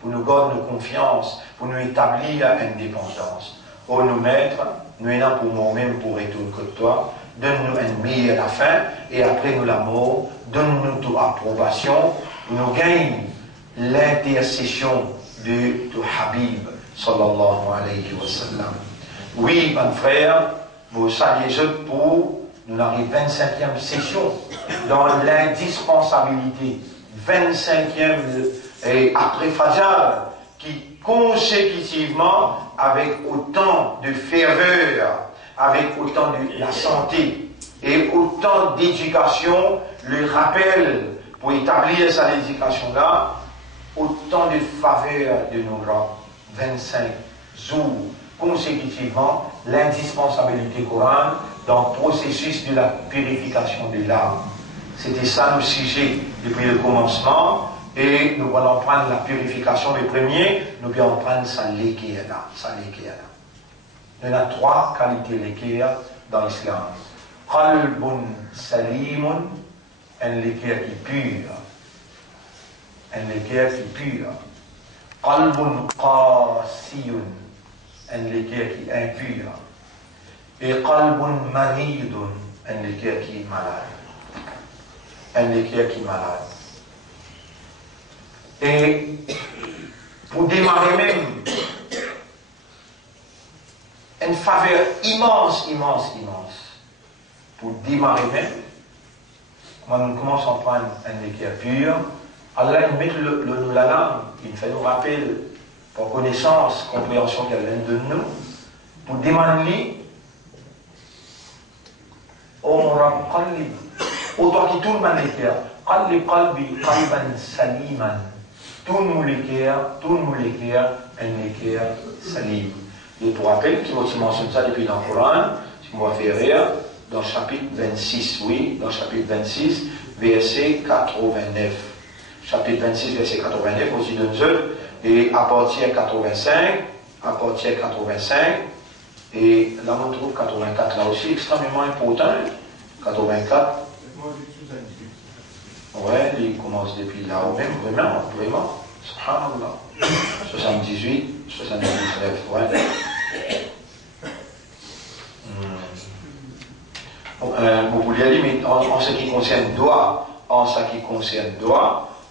pour nous garder nos confiance, pour nous établir indépendance. Oh, nous maîtres, nous sommes pour moi-même pour retourner que toi. Donne-nous un meilleur à la fin, et après nous la mort, donne-nous toute approbation, nous gagnons l'intercession de ton Habib, sallallahu alayhi wa sallam. Oui, mon frère, vous saluez pour nous arrivons 25e session dans l'indispensabilité, 25e et après Fajr, qui consécutivement, avec autant de ferveur, avec autant de la santé et autant d'éducation, le rappel pour établir cette éducation-là, autant de faveur de nos rangs, 25 jours consécutivement, l'indispensabilité Coran dans le processus de la purification de l'âme. C'était ça le sujet depuis le commencement, et nous allons prendre la purification le premier, nous allons prendre sa l'équerre. Il y a 3 qualités l'équerre dans l'islam. Qalbun salimun, un l'équerre qui pur. Un l'équerre qui pur. Qalbun qasiyun, un l'équerre qui est impur. Et qalbun maridun, un l'équerre qui est malade. Un l'équerre qui est malade. Et pour démarrer même, une faveur immense. Pour démarrer même, quand nous commençons à prendre un équerre pur, Allah il met la langue, il fait nous rappeler, pour connaissance, compréhension qu'il y a l'un de nous, pour demander, oh Rab Qalbi, oh toi qui tourne mon équerre, Qalbi qalban saliman, tourne-moi l'équerre, un équerre salim. Je te rappelle, tu mentionnes ça depuis dans le Coran, tu m'as fait rire, dans le chapitre 26, oui, dans le chapitre 26, verset 89. Chapitre 26, verset 89, aussi de nous, et à partir de 85, et là on trouve 84 là aussi, extrêmement important, 84. Ouais, il commence depuis là, même, vraiment, subhanallah. 78, 79, ouais. Vous voulez dire, mais en ce qui concerne doigt,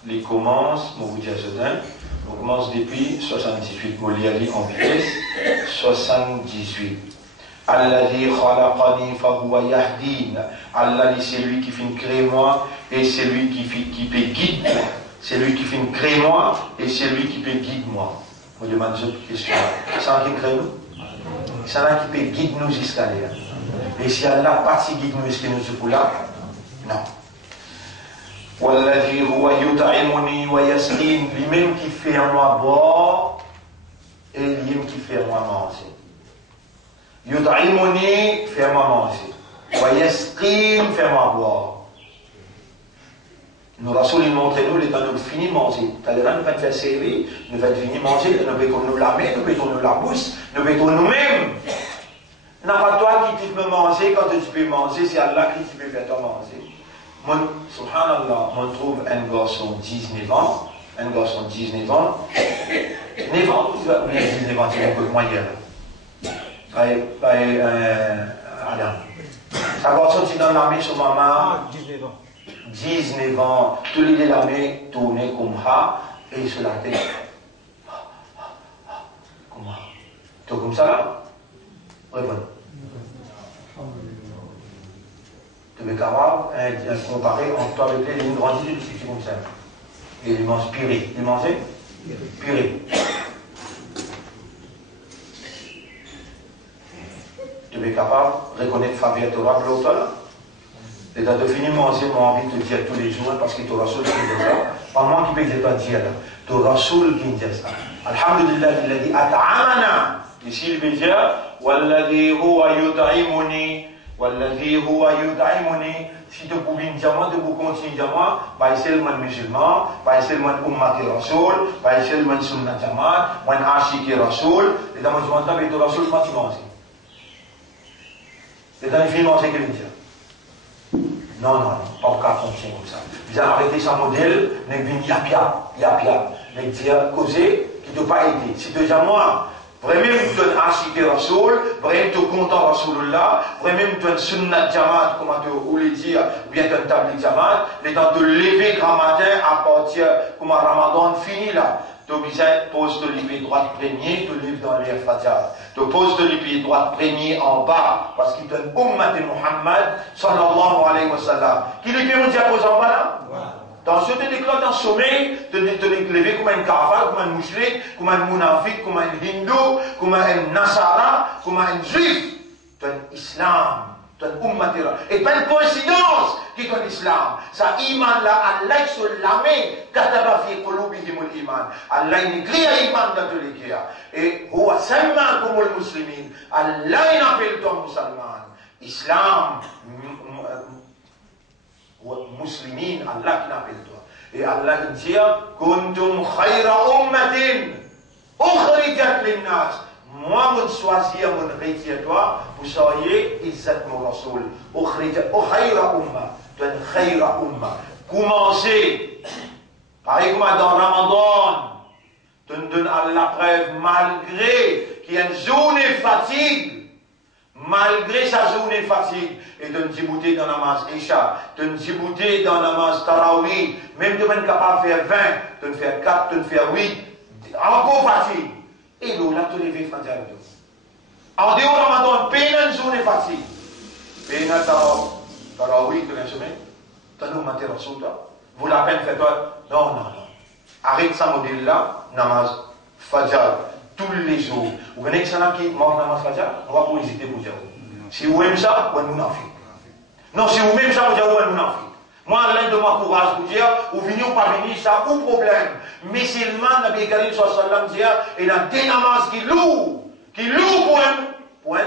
il commence, vous dire on commence depuis 78, vous voulez dire en vitesse, 78. Alladhi khalaqani fahuwa yahdin. Allah c'est lui qui fait créer moi et c'est lui qui peut guider moi. C'est lui qui fait créer moi et c'est lui qui peut guider moi. On demande une question. C'est un qui crée nous? C'est un qui peut guider nous jusqu'à là. Et si Allah pas si guide nous, est-ce que nous sommes là? Non. Walladhi huwa yut'imuni wa yasqin. Lui-même qui fait en moi boire et lui-même qui fait en moi manger. Yut'imuni, fais-moi manger. Wa yasqin, fais-moi boire. Nous Rasoul il montre nous les temps nous finir manger. C'est-à-dire nous va faire servir, nous va finir manger, nous mettons nous la main, nous mettons nous la bouche, nous mettons nous-mêmes. Non pas toi qui tu peux manger quand tu peux manger, c'est Allah qui peut faire toi manger. Subhanallah, on trouve un garçon 19 ans, 9 ans, 19 ans, c'est un peu moyen. Adam. Ça garçon qui dans l'armée sur maman, 19 ans, tous les l'armée tournaient comme ça, et sur la tête. Comment? Tu es comme ça là? Oui, bon. Tu es capable de comparer entre toi et les lignes grandies, c'est comme ça. Et il mange purée. Il mangeait purée. Tu es capable de reconnaître faveur Torah pour l'autre là? Et tu as fini de manger, moi envie de te dire tous les jours, parce que tu as Rasoul qui dit ça. Pas moi qui peux dire pas dire là. Tu as Rasoul qui dit ça. Alhamdulillah, il a dit Ata'amana. Ici, il veut dire Walladhi huwa yut'imuni. Walladhi huwa yut'imuni. Si tu pouvais dire moi, tu peux continuer dire moi, pas seulement musulman, pas seulement ummati Rasoul, pas seulement sunnat jamaat, moi ashiki Rasoul. Et dans mon journal, tu as Rasoul, moi tu manges. Et dans les films, on sait qu'il veut dire. Non, pas qu'à fonctionner comme ça. Vous avez arrêté son modèle, mais vous yap. les dire, causer, qui ne t'a pas aidé. Si tu dis à moi, vraiment, tu as acheté Rasoul, vraiment, tu es content Rasoulullah, vraiment, tu as un sunnat jamat, comme tu voulais dire, ou bien tu as un tabli jamat, les temps de lever grand matin à partir, comme Ramadan fini là. Tu poses le pied droit premier, tu lèves dans l'air Fajr. Tu poses le pied droit premier en bas, parce qu'il donne Ummat de Muhammad, sallallahu alayhi wa sallam. Qui le pied mondial pose en bas là? Dans ce déclare dans le sommeil, te lever comme un kafar, comme un musulman, comme un munafik, comme un hindou, comme un nasara, comme un juif. Tu as l'islam. Et pas une coïncidence qui est l'islam. Ça iman là, Allah se l'amène, kataba fi qulubihimul iman. Allah il écrit iman dans tous les cas. Et huwa sammakumul muslimin. Allah il appelle toi musulman. Islam, muslimin, Allah qui appelle toi. Et Allah il dit, kuntum khayra ummatin, ukhrijat linnas. Moi, je choisis mon retire toi, vous soyez Izzat mon Rasoul. Au khayra umma, tu es khayra umma. Commencez, pareil comme dans Ramadan, tu donnes à la preuve, malgré qu'il y a une journée fatigue, malgré sa journée fatigue, et tu es djibouté dans la namaz Isha, tu es djibouté dans la namaz Tarawih, même tu es capable de faire 20, tu es faire 4, tu es faire 8, encore fatigue. Et l'eau, là, tu levé Fajr. En dehors de Ramadan, peine une journée fatigue. Peine Tarawih, tu l'as semaine. Tu as nous maté Rasoul, toi. Vous la peine, fais-toi. Non. Arrête ça, modèle-là, namaz Fajr, tous les jours. Vous connaissez ça qui mange namaz Fajr? On va pas hésiter pour dire. Si vous aimez ça, vous n'en faites. Non, si vous aimez ça, vous dites, vous n'en faites. Moi, l'aide de mon courage pour dire, ou venir ou pas venir, ça, ou problème. Mais c'est le man, Nabi Karim sallam dit, et la des namaz qui loue pour un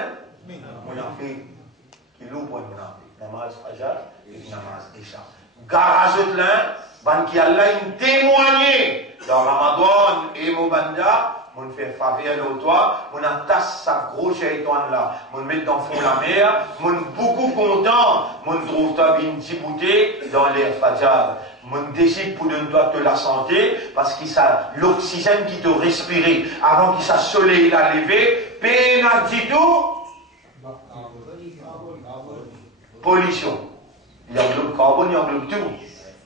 monafik. Qui loue pour un monafik. Namaz Fajr et namaz Isha. Garage de l'un, ban qui Allah témoigné dans Ramadan et Mobanda, on fait faveur de toi, on attache sa gros shaitan là, on met dans le fond de la mer, on beaucoup content, on trouve ta bien djibouté dans l'air Fajr. On décide pour donner toi de la santé, parce que ça, l'oxygène qui te respirait, avant que ça soleil l'a levé, pénal du tout, pollution. Il y a le carbone, il y a le tout.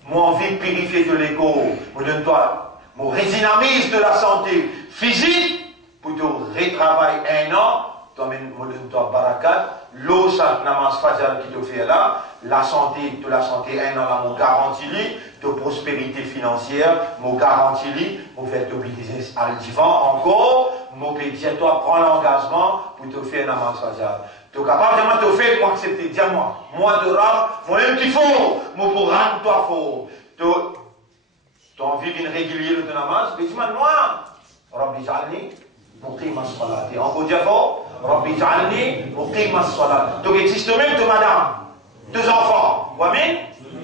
Moi, envie de purifier de l'écho, pour donner toi, mon rédynamisme de la santé physique, pour te retravailler 1 an, toi barakat, l'eau, ça, namaz Fajr qui te fait là, la santé, 1 an là, mon garantie, de prospérité financière, mon garantie, mon fait de business à l'divan, encore, mon pédiatre, toi, prends l'engagement pour te faire namaz Fajr. Tu es capable de te faire pour accepter, dis-moi, moi de rame, moi même qu'il faut, moi pour rendre toi fort. Tu as envie d'une régulière de namaz, mais dis-moi, moi, Rabbi Jalni, muqim as-salat. Et encore dire fort, Rabbi Jalni, muqim as-salat. Donc existe même de madame, 2 enfants, vous voyez?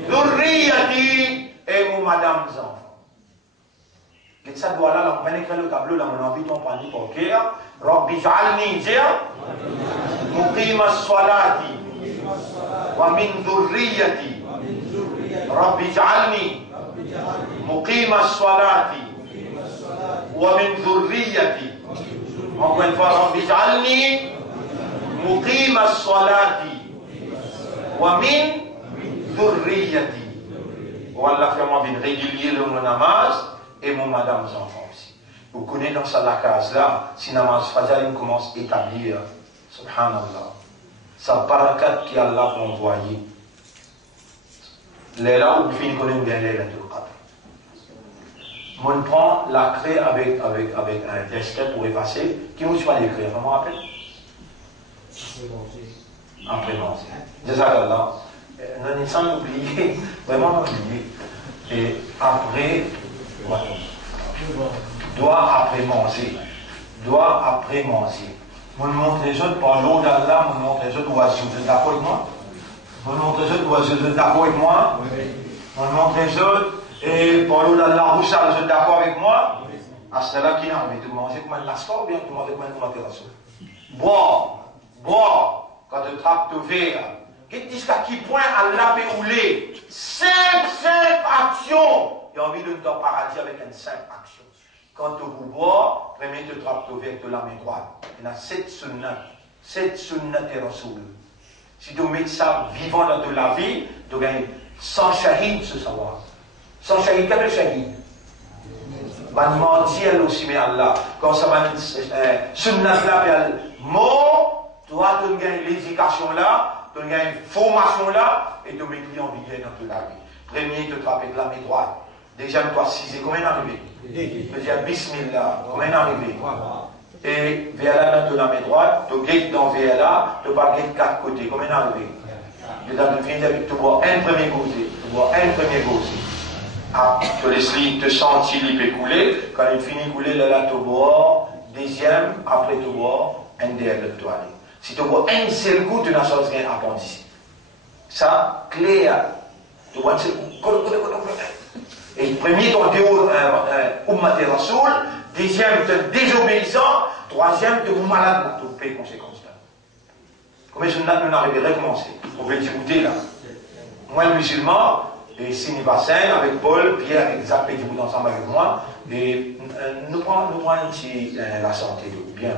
Dhurriyati et mon madame des enfants. Et ça doit là, on va écrire le tableau, là, on a envie d'en parler pour clair. Rabbi Jalni, dire, muqim as-salati, wa min dhurriyati. Rabbi Jalni, muqim as-salati, wa min dhurriyati. Encore une fois, Rabbi Jalni, muqim as-salati, wa min dhurriyati. Wallah, fais-moi bien régulier le namaz et mon madame les enfants aussi. Vous connaissez dans la case là, si namaz Fajr commence à établir, subhanallah, sa barakat qui Allah a envoyé. Les là où vous finissez connaître bien les là de Qadr. On prend la craie avec un destin pour effacer. Qui vous soit l'écrire, comment on appelle? Après manger. Jazakallah. Non, sans oublier, vraiment oublier. Et après, voilà. Doit après manger. Doit après manger. On montre les autres par l'eau d'Allah, on montre les autres oiseaux. Vous êtes d'accord avec moi? On montre les autres oiseaux. Vous êtes d'accord avec moi? On montre les autres. Et par l'eau d'Allah, Roussal, vous êtes d'accord avec moi? À cela qui n'a, mais tu manges comme un lascar ou bien tu manges comme un materasso? Bois, quand tu trappes ton verre. Qu'est-ce qu'à qui point Allah peut rouler? 5 actions il a envie de nous paradis avec une simple action. Quand tu bois, premier te trappe avec de la main droite. Il y a 7 sunnat et rasoul. Si tu mets ça vivant dans la vie, tu gagnes 100 shahid ce savoir. 100 shahid, quel est le shahid? Man mentir aussi, mais Allah. Quand ça va sunnat là, mot, toi, tu gagnes l'éducation là, tu gagnes une formation là, et tu mets en vie dans la vie. Premier, te trappe avec la main droite. Deuxième, toi, 6 et combien arrivé? Deuxième, bismillah, combien arrivé? Et vers là, dans la main droite, tu guettes dans vers là, tu vas guetter 4 côtés, combien arrivé? Tu vas finir avec, tu bois un premier gosé, Ah, tu laisses te sentir l'hyper couler, quand il finit de couler, là, tu bois, deuxième, après tu bois, un derrière de toi. Si tu bois un seul coup, tu n'as rien à appendicite. Ça, clair. Tu bois un seul coup. Et le premier, ton déo, Ummat et Rasoul. Deuxième, tu es désobéissant. Troisième, tu es malade. Tu payes conséquences là. Comme je n'arriverai à recommencer. On peut écouter là. Moi, le musulman, et Sini Bassin, avec Paul, Pierre, et Zach, qui vous ensemble avec moi. Et nous prenons un petit la santé. Bien.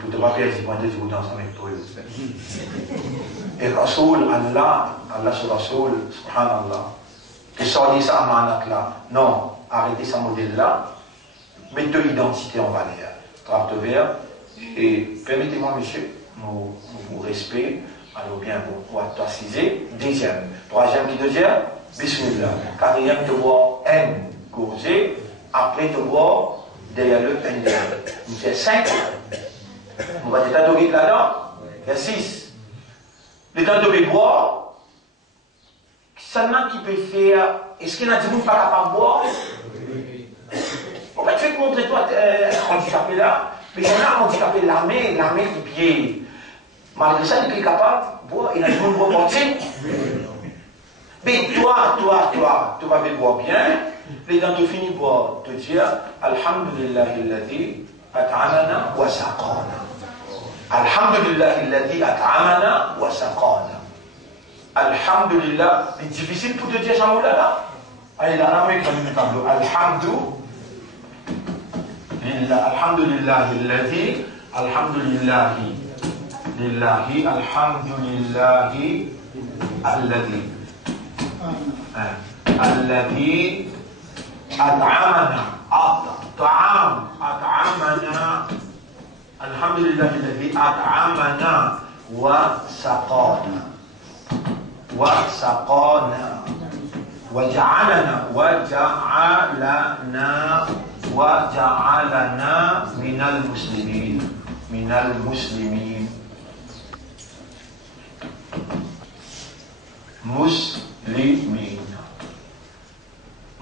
Pour te rappeler, je prends 2 secondes ensemble avec Paul. Et Rasoul, Allah sur Rasoul, subhanallah. Et sortez ça à manat là. Non, arrêtez ce modèle-là. Mettez l'identité en valeur. Trappe de verre. Et permettez-moi, monsieur, mon respect. Alors bien, vous t'assiser. Deuxième. Troisième qui deuxième. Bismillah. Quatrième, te vois un causé. Après, te vois derrière le un derrière. Il fait 5. On va être adoré là-dedans. Il y a 6. Les temps de boire. Seulement qui peut faire. Est-ce qu'il y a des gens qui ne sont pas capables de boire? On va te faire montrer toi handicapé là. Mais il y en a handicapé l'armée du pied. Malgré ça, il est capable de boire. Il a des gens qui vont porter. Mais toi, tu vas boire bien. Les dents te finissent de boire. Te dire Alhamdulillah alladhi at'amana wa saqana. Alhamdulillah alladhi at'amana wa saqana. Alhamdulillah, c'est difficile pour te dire ça là. Allez, la ramée comme le tableau. Alhamdulillah alladhi alladhi at'amana at'amana alhamdulillah alladhi at'amana wa saqana وجعلنا من المسلمين مسلمين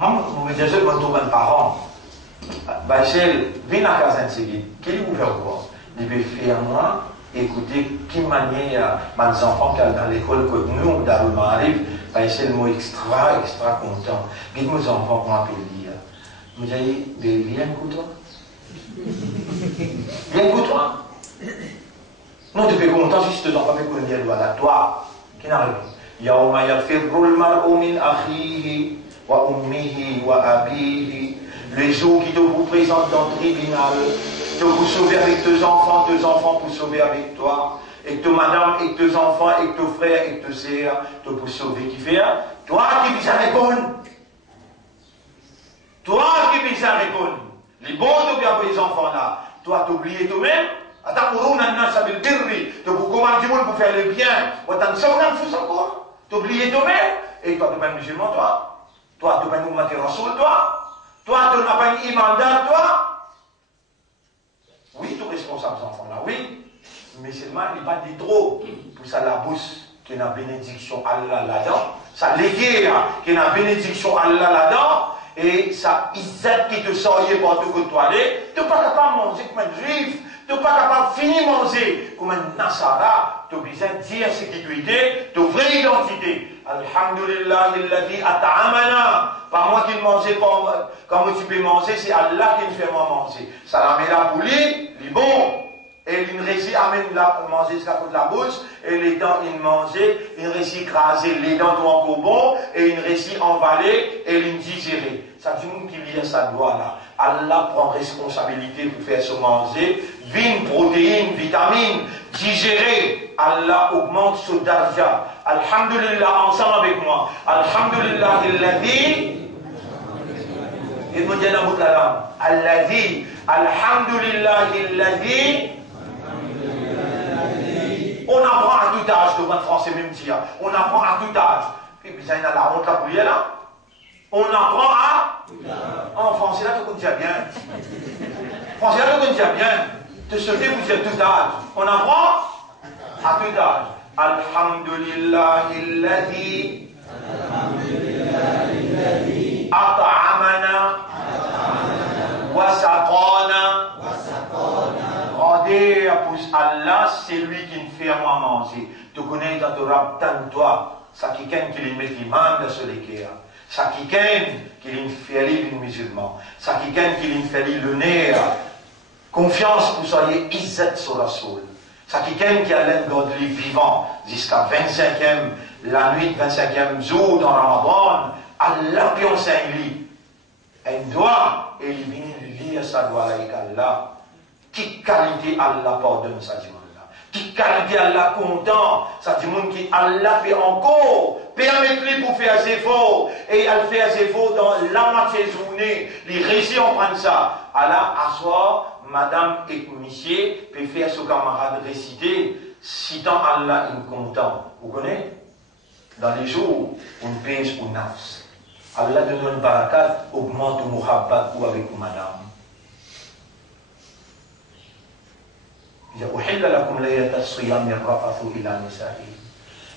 Moi, je me quand on est parent, c'est vient à casa de seguir. Qu'est-ce que vous faites quoi? Il veut faire moi. Écoutez, quelle manière, mes enfants qui sont dans l'école, que nous, dans le Marif, c'est le mot extra content. Dites mes enfants comment lire. Vous avez dit, viens écoute-toi. Viens écoute-toi. Non, tu peux content si tu n'as pas fait qu'on dise à toi. Qui n'arrive pas. يوم يفر المرء من أخيه وأمه وأبيه. Les jours qui te vous présentent dans le tribunal, te vous sauver avec tes enfants pour sauver avec toi, et que madame, et que tes enfants, et que tes frères, et que tes sœurs, te pour sauver qui fait. Toi qui vis à répondre. Toi qui vis à répondre. Les bons de bien pour les enfants là. Toi t'oublies toi-même. Attends, pour nous, ça veut dire, tu pour commander pour faire le bien. Attends, ça on a fou encore. T'oublies toi-même. Et toi, tu es un musulman, toi. Toi, tu es un Ummat et Rasoul, toi. Toi, tu n'as pas une imandate, toi. Oui, tu es responsable, ces enfants-là, oui. Mais seulement, il va dire trop. Pour ça, la bouche, qui a une bénédiction Allah là-dedans. Ça, l'éguer, qui a une bénédiction Allah là-dedans. Et ça, Izzat qui te sort partout que toi aller. Tu n'es pas capable de manger comme un juif. Tu n'es pas capable de finir manger comme un Nasara. Tu as besoin de dire ce qui tu es, ta vraie identité. Alhamdulillah, alladhi at'amana. Pas moi qui mangeais comme tu peux manger, c'est Allah qui me fait moi manger. Ça la met là pour lui, il est bon. Et il me réussit à amène la manger jusqu'à côté de la bouche, et les dents, il mangeait, il réussit craser les dents tout encore bon, et il réussit envaler, et il digérer. Ça dit, monde qui lit ça doit là. Allah prend responsabilité pour faire se manger, vigne, protéines, vitamines, digérer. Allah augmente ce darja. Alhamdulillah, ensemble avec moi. Alhamdulillah, illadhi. Il me dit dans votre langue. Alladhi. Alhamdulillah, illadhi. On apprend à tout âge, devant le français même dire. On apprend à tout âge. Et puis ça, il y a la honte, la prière là. On apprend à. En français là, tu connais bien. En français là, tu connais bien. Te sauter pour dire tout âge. On apprend à tout âge. Alhamdulillah, illadhi. At'amana. Wasaqana. Rendez pour Allah, c'est lui qui nous fait à manger. Tu connais dans ton rab, toi, ça qui est qui met l'imam de ce l'équerre. Ça qui est qui fait les musulmans. Ça qui est qui fait le nerf. Confiance pour soyez izzat sur la soul. Ça qui est qui a l'air de les vivants jusqu'à 25e, la nuit 25e jour dans Ramadan. Allah pion saint-lit. Elle doit éliminer lire sa doigt avec Allah. Qui qualité Allah pardonne ça dit là. Qui qualité Allah content, ça dit monde qui Allah fait encore permettre-lui pour faire ses efforts et elle fait ses efforts dans la moitié journée. Les récits en prennent ça. Allah asseoir, madame et monsieur peut faire ce camarade réciter citant Allah in content. Vous connaissez? Dans les jours où on pèse au nafs. Allah donne une barakat, augmente au muhabbat ou avec madame.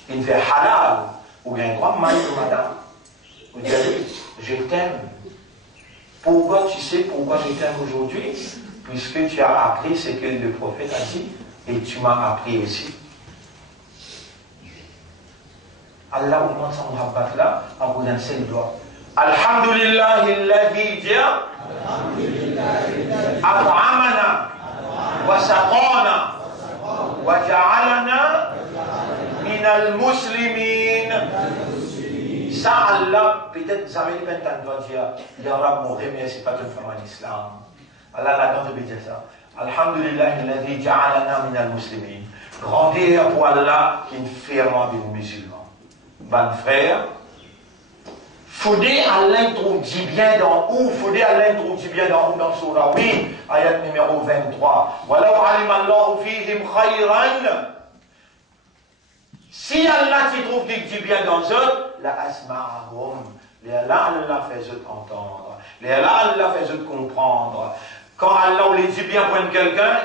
Il fait halal ou bien grand mal de madame. Vous dites, je t'aime. Pourquoi tu sais pourquoi je t'aime aujourd'hui? Puisque tu as appris ce que le prophète a dit et tu m'as appris aussi. Allah augmente son muhabbat là en vous d'un seul doigt. Alhamdulillah, alladhi dia. At'amana. وسقانا وجعلنا من المسلمين. Ça, Allah, peut-être, vous avez dit, il y aura mon remercie, c'est pas une femme en islam. Allah l'a dans de dire ça. Alhamdulillah, alladhi ja'alana min al-muslimin. Grandir pour Allah qui nous fait des musulmans. Bon frère, faudrait Allah introduit bien dans où, faudrait Allah introduit bien dans où dans Surah, oui, ayat numéro 23. Walau alimallahu fihim khayran. Si Allah s'y trouve qu'il dit bien dans eux, la asma'ahum. Là, Allah fait eux entendre. Là, Allah fait eux comprendre. Quand Allah les dit bien pour quelqu'un,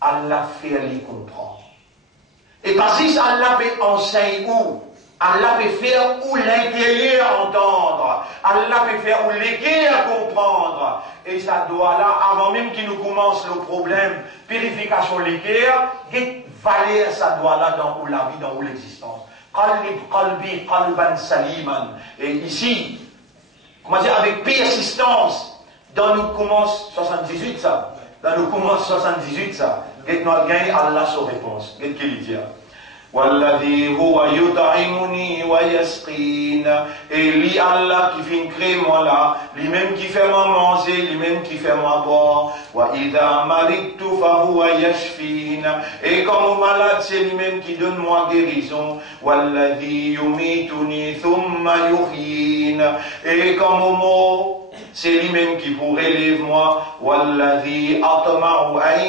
Allah fait les comprendre. Et parce que Allah fait enseigner où? Allah peut faire où l'intérieur entendre. Allah peut faire où l'équerre comprendre. Et ça doit là, avant même qu'il nous commence le problème, purification l'équerre, valer ça doit là dans où la vie, dans où l'existence. Qalbi, qalban saliman. Et ici, comment dire, avec persistance, dans nous commence 78 ça. Dans nous commence 78 ça. Qu'est-ce qu'on a gagné Allah sa réponse. Qu'est-ce qu'il dit? Walladhi huwa yut'imuni wa yasqin. Et lui Allah qui fait créer moi là, lui-même qui fait moi manger, lui-même qui fait moi boire. Wa idha maridtu fa huwa yashfin. Et comme malade c'est lui-même qui donne moi guérison. Walladhi yumituni thumma yuhyin. Et comme mot c'est lui-même qui pourrait lever moi. Walladhi atma'u an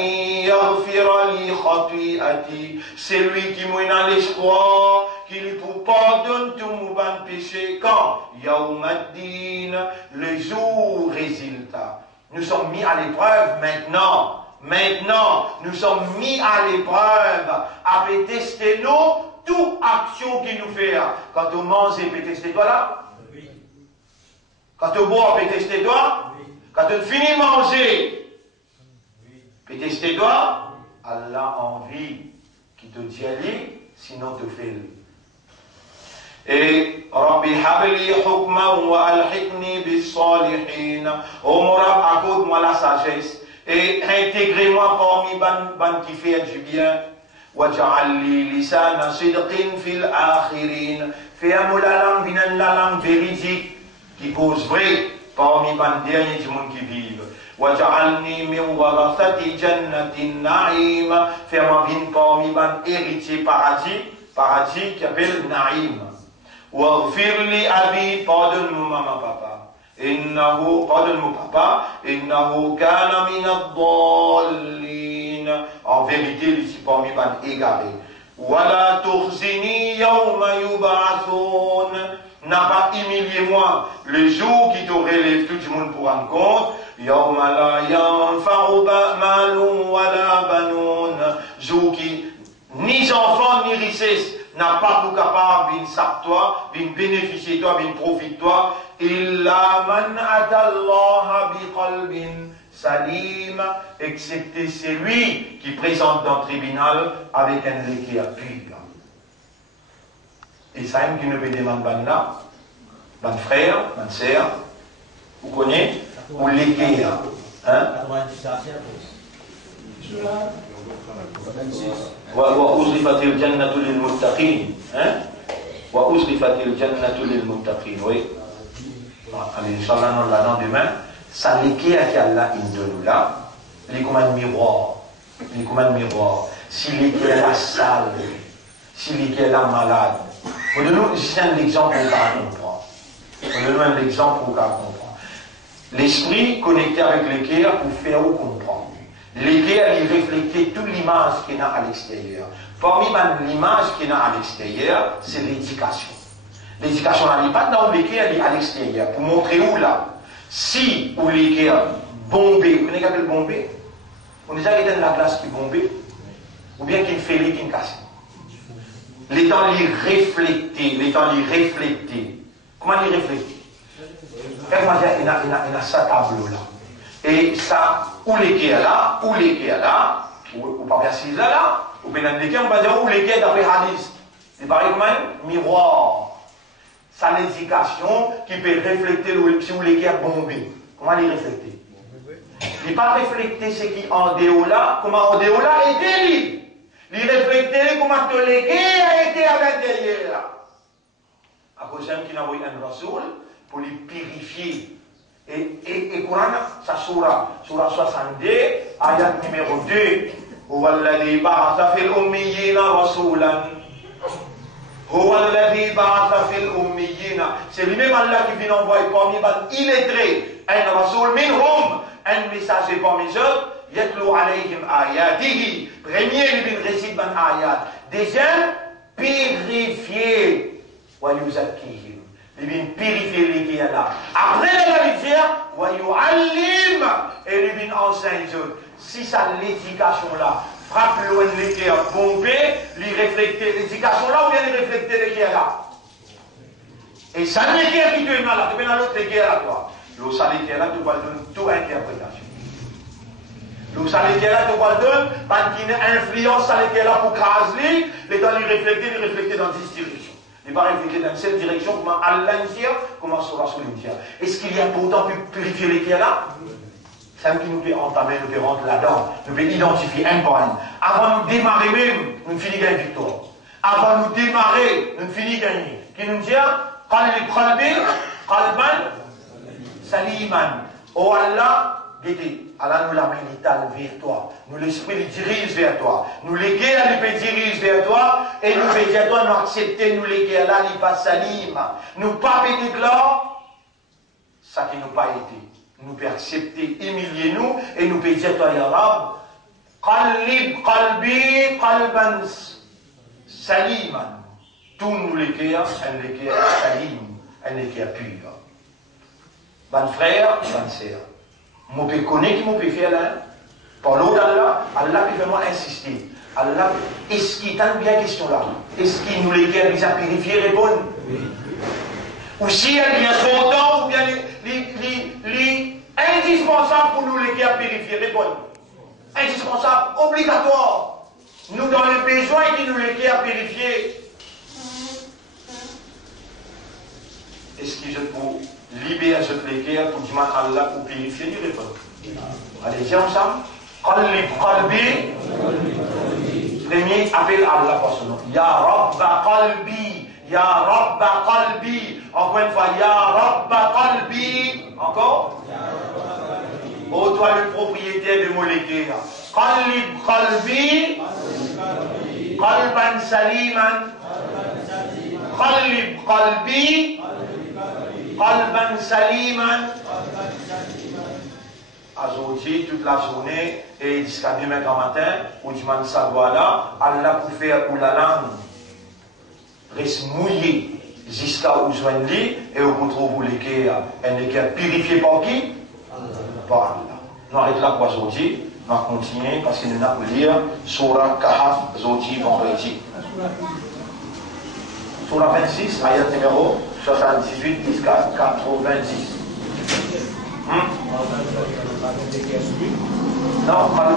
yaghfira li khati'ati. C'est lui qui m'a dans l'espoir qu'il pour pardonne tout mon bon péché. Quand Yawmaddin, le jour résultat. Nous sommes mis à l'épreuve maintenant. Maintenant, nous sommes mis à l'épreuve. À tester nous toute action qui nous fait. Quand on mange, on peut tester toi là. Quand tu bois, peut tester toi. Quand tu finis de manger, peut tester toi. Allah a envie qui te dit aller, sinon te fait. Et Rabbi habli hukman wa alhiqni bis salihin. Oh mon Rab, accorde-moi la sagesse et intégrez-moi parmi ban qui fait du bien. وَجَعَلْ لِي لِسَانَ صِدْقٍ فِي الْآخِرِينَ. Fais-moi la langue véridique, qui cause vrai, parmi les derniers du monde qui vivent. وَجَعَلْنِي مِنْ وَرَثَةِ جَنَّةِ النَّعِيمِ. Fais-moi vivre parmi les héritiers paradis qui appelle Naïm. وَاغْفِرْ لِي أَبِي, pardonne-moi maman papa. Pardonne-moi papa, إِنَّهُ كَانَ مِنَ الضَّالِّينَ. En vérité, il est parmi les égarés. وَلَا تُخْزِنِي يَوْمَ يُبْعَثُونَ. N'a pas humilié moi le jour qui te relève, tout le monde pour rendre compte. يَوْمَ لَا يَنْفَعُ مَالٌ وَلَا بَنُونَ. Jour qui ni enfants ni richesse n'a pas pour capable de savoir toi, de bénéficier de toi, de profiter de toi. إِلَّا مَنْ أَتَى اللَّهَ بِقَلْبٍ salim, excepté celui qui présente dans le tribunal avec un équerre pur. Et ça, qui nous peut demander là, mon frère, ma sœur, vous connaissez, ou l'équerre, hein? وأزلفت الجنة للمتقين, hein? وأزلفت الجنة للمتقين, oui. Allez, Inch'Allah, nous l'avons demain. Ça, l'équerre qui a là, il donne là, il est comme un miroir. Il est comme un miroir. Si l'équerre est sale, si l'équerre est malade, on donne juste un exemple pour qu'on comprenne. On donne un exemple pour qu'on comprenne. L'esprit connecté avec l'équerre pour faire ou comprendre. L'équerre, il reflète toute l'image qu'il y a à l'extérieur. Parmi l'image qu'il y a à l'extérieur, c'est l'éducation. L'éducation, elle n'est pas dans l'équerre, elle est à l'extérieur. Pour montrer où là. Si ou l'équerre bombé, vous connaissez qu'appelle bombé? On a déjà été dans la glace qui est bombée, ou bien qui fait les qui casse. L'étant les refléter. Comment les refléter? Et moi, il y a ça tableau là. Et ça, ou l'équerre là, ou pas bien si là, ou bien dans l'équerre, on va dire où l'équerre d'après hadith. C'est pareil comme un miroir. Ça l'éducation qui peut refléter si vous l'équerre bombé. Comment les refléter? Il n'est pas refléter ce qui en déo là, comment en déo là était libre. Il refléter comment te l'équerre a été à l'intérieur là. À cause d'un qui n'a envoyé un rasoul pour les purifier. Et Coran, ça surah 62, ayat numéro 2. هو الذي بعث في الأميين رسولا. C'est lui-même Allah qui vient envoyer parmi les illettrés un rasoul minhum, un messager parmi eux, yatlu alayhim ayatihi. Premier, il vient réciter ban ayat. Deuxième, purifier. Wa yuzakkihim. Il vient purifier les qui là. Après la vérité, wa yu'allim. Et il vient enseigner eux. Si ça l'éducation là, frappe loin de l'équerre bombé, lui refléter l'éducation là ou bien lui refléter l'équerre là. Et ça l'équerre qui te est là, tu mets dans l'autre équerre là toi. L'eau ça l'équerre là, tu vas donner toute interprétation. L'eau ça l'équerre là, tu vas donner, parce qu'il y a influence ça l'équerre là pour craser, les temps lui refléter dans 10 directions. Il va refléter dans cette direction, comment Allah dire, comment sera sur l'India. Est-ce qu'il y a pourtant pu purifier l'équerre là? Ça qui nous peut entamer, nous peut rentrer là-dedans, nous peut identifier un point. Avant de démarrer même, nous finissons gagner victoire. Avant de démarrer, nous finissons gagner. Qui nous dit, qalban, saliman. Oh Allah, Allah nous l'amène vers toi. Nous l'esprit le dirige vers toi. Nous l'équer, il peut dirige vers toi. Et nous peut dire toi, nous accepter, nous l'équer là, il pas salim. Nous pas péter là, ça qui nous pas été. Nous pouvons accepter, humilier nous, et nous pouvons dire, toi, Ya Rab, qalib qalbi qalban saliman. Tous nous l'équerre, un équerre salim, un équerre pur. Ban frère, ban sœur, je peux connaître qui peut faire là. Par l'eau d'Allah, Allah peut vraiment insister. Allah, est-ce qu'il t'a bien question là? Est-ce qu'il nous l'équerre, il a purifié, répondre? Oui. Ou si elle vient son temps, ou bien indispensable pour nous les à purifier, répondre. Indispensable, obligatoire. Nous dans le besoin qui nous les à purifier. Est-ce que je peux libérer ce l'équerre pour dire à Allah pour purifier? Nous répondons. Allez, viens ensemble. Qalbi, Premier, appelle Allah par son nom. Ya Rabba Qalbi. Ya Rabba Qalbi. Encore une fois, Ya Rabba Qalbi. Encore? Oh, toi le propriétaire de mon légué. Qalib Qalbi. Qalban Saliman. Qalib Qalbi. Qalban Saliman. Aujourd'hui, toute la journée, et jusqu'à demain matin, ou dimanche ça doit là, Allah pour faire où la langue reste mouillée jusqu'à où je lit et où vous trouvez les cœurs. Elle est purifiée par qui? Par Allah. Nous arrêtons là pour aujourd'hui. On va continuer parce que nous allons lire Surah Kahf aujourd'hui vendredi. Surah 26, ayat numéro 78 jusqu'à 90. Non,